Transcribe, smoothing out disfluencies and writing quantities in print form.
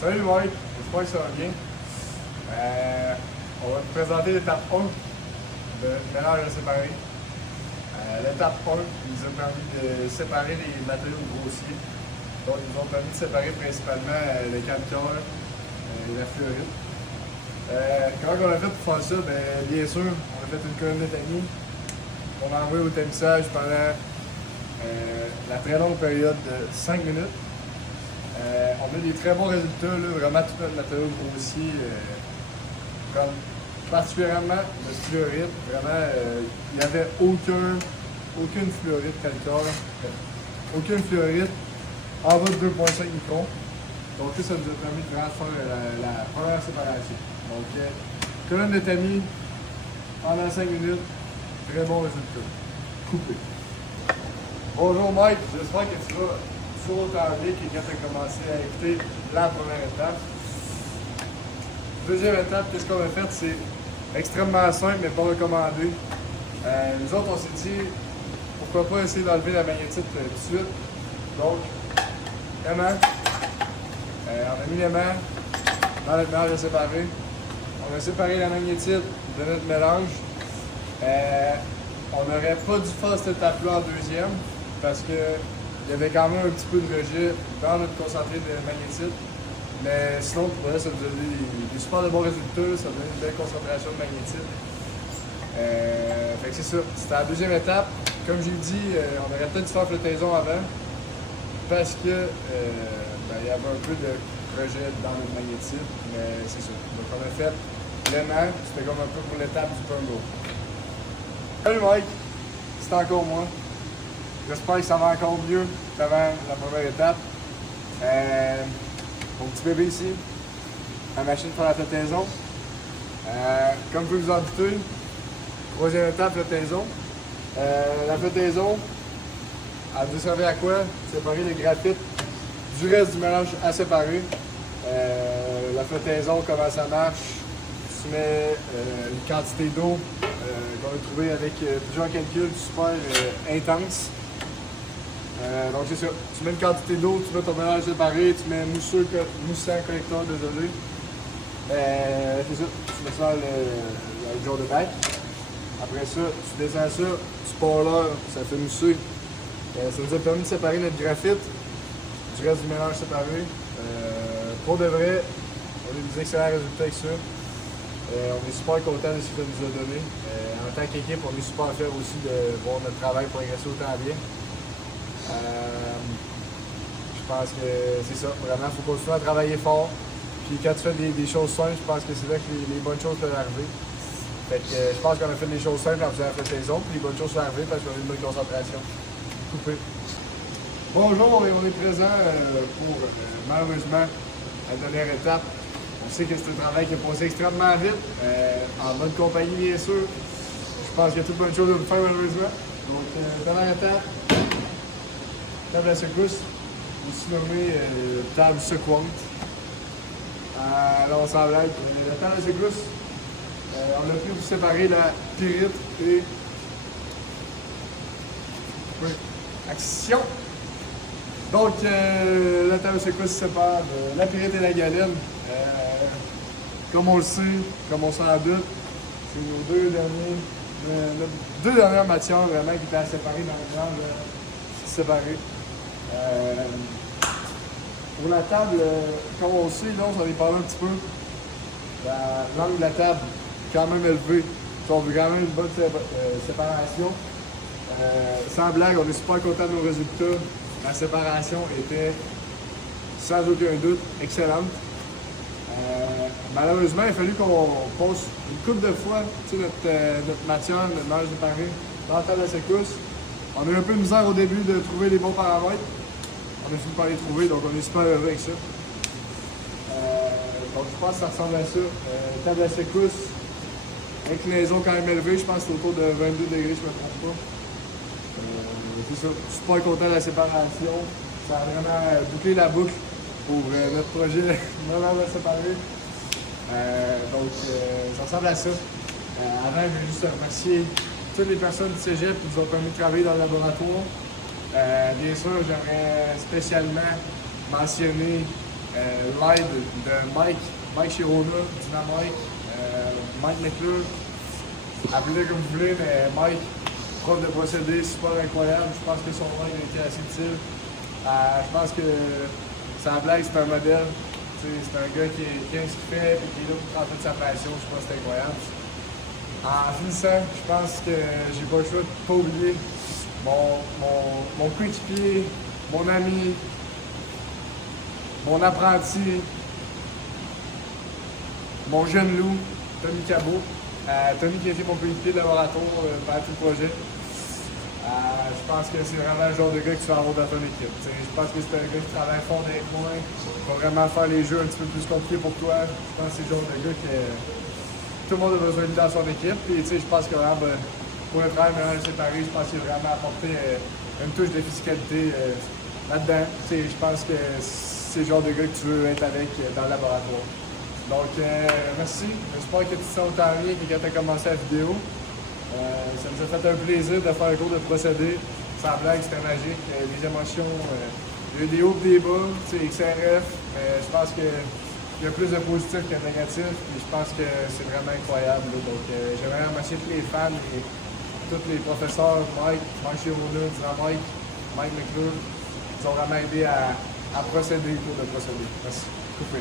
Salut Mike, j'espère que ça va bien. On va te présenter l'étape 1 de mélange séparé. L'étape 1 nous a permis de séparer les matériaux grossiers. Donc, ils nous ont permis de séparer principalement le calcaire et la fluorite. Comment on a fait pour faire ça? Bien sûr, on a fait une colonne de tamis qu'on a envoyé au tamissage pendant la très longue période de 5 minutes. On a des très bons résultats, là, vraiment tout notre matériau grossier, comme particulièrement le fluorite, vraiment, il n'y avait aucune fluorite calcaire, aucune fluorite en bas de 2,5 microns. Donc ça nous a permis de vraiment faire la première séparation. Donc, colonne de tamis pendant 5 minutes, très bon résultat. Coupé. Bonjour Mike, j'espère que tu vas toujours autant bien que quand tu as commencé à écouter la première étape. Deuxième étape, qu'est-ce qu'on a fait? C'est extrêmement simple mais pas recommandé. Nous autres, on s'est dit, pourquoi pas essayer d'enlever la magnétite tout de suite. Donc, aimant, on a mis l'aimant dans notre mélange séparé. On a séparé la magnétite de notre mélange. On n'aurait pas dû faire cette étape-là en deuxième parce que il y avait quand même un petit peu de rejet dans notre concentré de magnétite. Mais sinon, pour ça nous a donné des super de bons résultats, ça a donné une belle concentration de magnétite. Fait que c'est ça. C'était la deuxième étape. Comme j'ai dit, on aurait peut-être dû faire flottaison avant parce que il y avait un peu de rejet dans notre magnétite, mais c'est ça. Donc on a fait l'aimant, c'était comme un peu pour l'étape du Pungo. Salut Mike, c'est encore moi. J'espère que ça va encore mieux qu'avant la première étape. Mon petit bébé ici, la machine pour la flottaison. Comme vous pouvez vous en douter, troisième étape, flottaison. La flottaison, elle vous servir à quoi? Séparer le graphite du reste du mélange à séparer. La flottaison, comment ça marche? Tu mets une quantité d'eau qu'on a trouvée avec plusieurs calculs super intenses. Donc c'est ça, tu mets une quantité d'eau, tu mets ton mélange séparé, tu mets moussant collecteur, désolé. C'est ça, tu mets ça dans le jar de bac. Après ça, tu descends ça, tu pars là, ça fait mousser. Ça nous a permis de séparer notre graphite du reste du mélange séparé. Pour de vrai, on a eu des excellents résultats avec ça. On est super content de ce que ça nous a donné. En tant qu'équipe, on est super fiers aussi de voir notre travail progresser autant bien. Je pense que c'est ça, vraiment, il faut continuer à travailler fort. Puis quand tu fais des choses simples, je pense que c'est là que les bonnes choses peuvent arriver. Fait que je pense qu'on a fait des choses simples en faisant la flottaison, puis les bonnes choses sont arrivées parce qu'on a une bonne concentration. Coupé. Bonjour, on est présent pour malheureusement la dernière étape. On sait que c'est un travail qui est passé extrêmement vite, en bonne compagnie bien sûr. Je pense qu'il y a toute bonne chose à vous faire malheureusement. Donc, dernière étape. Table à secousse, aussi nommée table secouante. Alors, on s'en blague. La table à secousse, on a pu séparer la pyrite et. Oui, action! Donc, la table à secousse sépare la pyrite et la galène. Comme on le sait, comme on s'en doute, c'est nos deux dernières matières vraiment qui étaient à séparer dans le mélange séparé. Pour la table, comme on le sait, là, on s'en est parlé un petit peu. L'angle de la table est quand même élevé. On veut quand même une bonne séparation. Sans blague, on est super content de nos résultats. La séparation était, sans aucun doute, excellente. Malheureusement, il a fallu qu'on passe une couple de fois notre matière, notre mélange séparé dans la table à secousse. On a eu un peu de misère au début de trouver les bons paramètres. On a fini par les trouver, donc on est super heureux avec ça. Donc je pense que ça ressemble à ça. Table à secousse, inclinaison quand même élevée, je pense que c'est autour de 22 degrés, je ne me trompe pas. C'est ça, super content de la séparation. Ça a vraiment bouclé la boucle pour notre projet vraiment séparé. Donc ça ressemble à ça. Avant, je veux juste remercier toutes les personnes du cégep qui nous ont permis de travailler dans le laboratoire. Bien sûr, j'aimerais spécialement mentionner l'aide de Mike Chirona, Dynamite, Mike McClure, appelez comme vous voulez, mais Mike, prof de procédé, super incroyable. Je pense que son aide a été assez utile. Je pense que sa blague, c'est un modèle. C'est un gars qui aime ce qu'il fait et qui est là pour tremper de sa passion. Je pense que c'est incroyable. En finissant, je pense que j'ai pas le choix de ne pas oublier mon coéquipier, mon ami, mon apprenti, mon jeune loup, Tommy Cabot. Tommy qui a été mon coéquipier de laboratoire pendant tout le projet. Je pense que c'est vraiment le genre de gars que tu vas avoir dans ton équipe. Je pense que c'est un gars qui travaille fort avec moi, qui va vraiment faire les jeux un petit peu plus compliqués pour toi. Je pense que c'est le genre de gars que tout le monde a besoin de lui dans son équipe. Puis, je pense que vraiment, pour le travail ménage séparé, je pense qu'il a vraiment apporté une touche de physicalité là-dedans. Je pense que c'est le genre de gars que tu veux être avec dans le laboratoire. Donc, merci. J'espère que tu te sens autant bien que quand tu as commencé la vidéo. Ça nous a fait un plaisir de faire un cours de procédé. Sans blague, c'était magique. Les émotions, il y a eu des hauts et des bas, XRF, mais je pense qu'il y a plus de positifs que de négatifs. Et je pense que c'est vraiment incroyable. Là. Donc, j'aimerais remercier tous les fans et tous les professeurs, Mike Chirona, Mike McClure, qui nous ont vraiment aidé à procéder au cours de procédé. Merci. Coupé.